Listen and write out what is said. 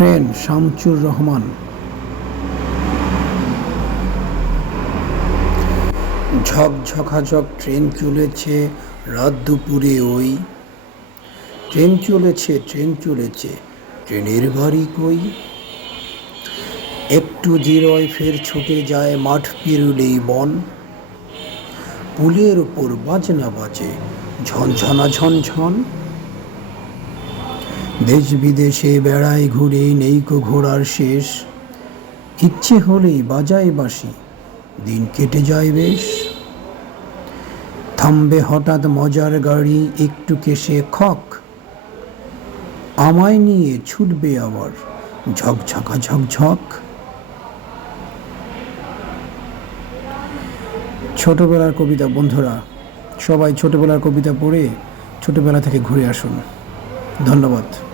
Train শামচুর Rahman. ঝকঝকাঝক train চলেছে রাত দুপুরে ওই। ট্রেন চলেছে ট্রেনের বাড়ি কই। একটু জিরোয় ফের ছুটে যায় মাঠ পেরুলেই বন। পুলের ওপর বাজনা বাজে ঝনঝনা ঝনঝন। দেশ বিদেশে বেড়ায় ঘুরে নেইকো ঘোরার শেষ। ইচ্ছে হলেই বাজায় বাঁশি দিন কেটে যায় বেশ। থামবে হঠাৎ মজার গাড়ি একটু কেশে খক। আমায় নিয়ে ছুটবে আবার ঝকঝকা ঝকঝক। ছোটবেলার কবিতা। বন্ধুরা, সবাই ছোটবেলার কবিতা পড়ে ছোটবেলা থেকে ঘুরে আসুন। ধন্যবাদ।